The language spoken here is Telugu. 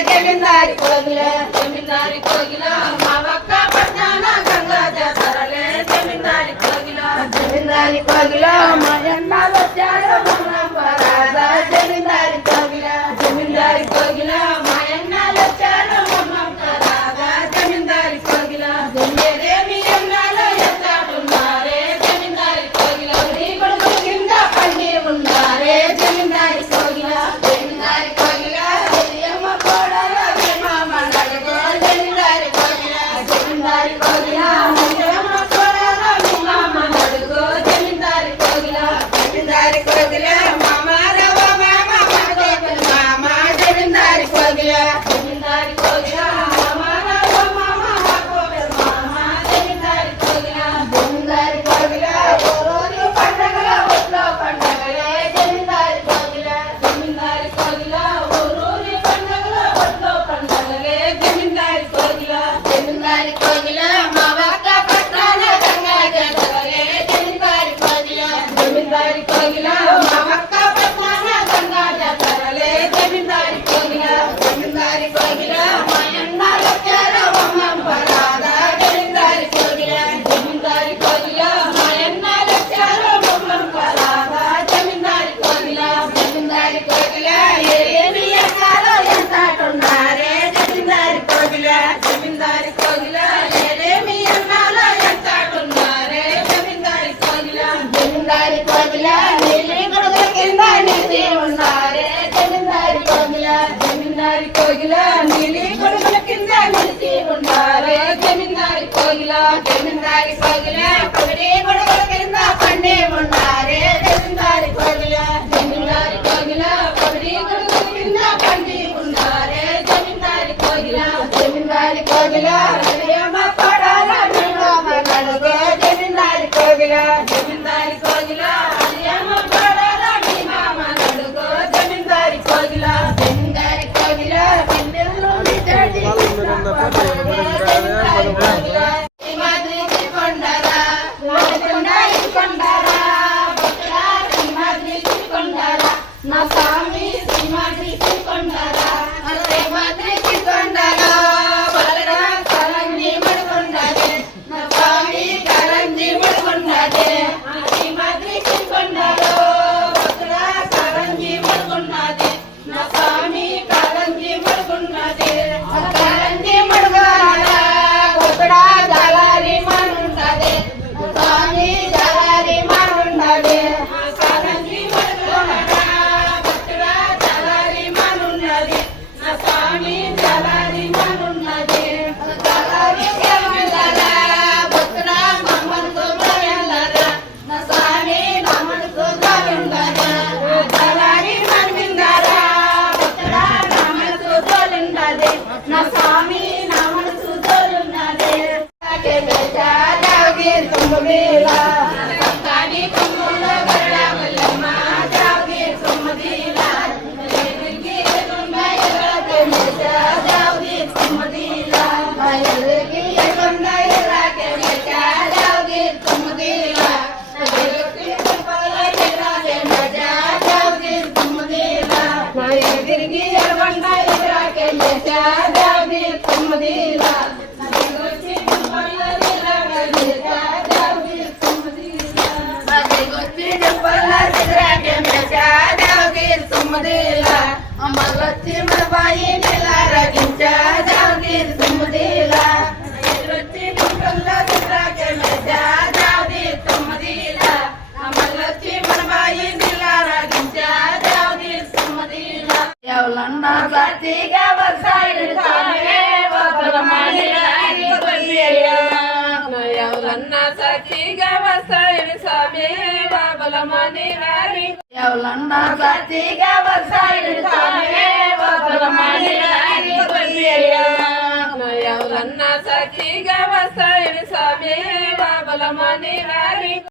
జమీందారి కోగిల జమీందారి కోగిల అయ్యమ్మ పడాల మామ నడుగో జమీందారి కోగిల జమీందారి కోగిల అయ్యమ్మ పడాల మామ నడుగో జమీందారి కోగిల జమీందారి కోగిల కిందెల్లో నిజడి జమీందారి కోగిల శ్రీమాద్రి కొండరా కొండరా కొండరా బొక్కరా శ్రీమాద్రి కొండరా నా స్వామి శ్రీమాద్రి కొండరా శ్రీమాద్రి కొండరా బలరా కరంజి మడుకొండదే నా స్వామి కరంజి మడుకొండదే శ్రీమాద్రి కొండరా బొక్కరా కరంజి మడుకొండదే నా స్వామి కరంజి మడుకొండదే కరంజి మడుగరా బొక్కరా దళారి మనుండదే స్వామి దళారి మనుండదే కరంజి మడుగరా బొక్కరా దళారి మనుండదే నా స్వామి దళారి మనుండదే దళారి కేవలరా బొక్కరా మమ్మల్ని గోవిందరా నా స్వామి మమ్మల్ని గోవిందరా దళారి మనుండరా బొక్కరా మమ్మల్ని గోవిందరే నా స్వామి నామను సుదోలున్నదే కే బేటా జాగి తుమ్మదిలా సంతాని తుమ్ముల గరడా మల్లమ్మ జాగి తుమ్మదిలా ఎదిగి ఎదుండయల కే బేటా జాగి తుమ్మదిలా ఎదిగి ఎదుండయల కే బేటా జాగి తుమ్మదిలా ఎదిగి తుమ్మల ఎదురా కే బేటా జాగి తుమ్మదిలా ఎదిగి ఎదుండయల కే బేటా జాగి తుమ్మదిలా అమలొచ్చి మరబాయి నెల రగించా జాగీర్ తుమ్మదిలా ఎదురొచ్చి నింపల్లో సిద్రాకే మెజా జాగీర్ తుమ్మదిలా అమలొచ్చి మరబాయి నెల రగించా జాగీర్ తుమ్మదిలా ఎవలన్నా సాటిగా వసాయిలు సామే వపలమాని రాని కొల్లియా ఎవలన్నా సాటిగా వసాయిలు సామే వపలమాని రాని ఎవలన్నా సాటిగా వసాయిలు సామే వపలమాని రాని కొల్లియా ఎవలన్నా సాటిగా వసాయిలు సామే వపలమాని రాని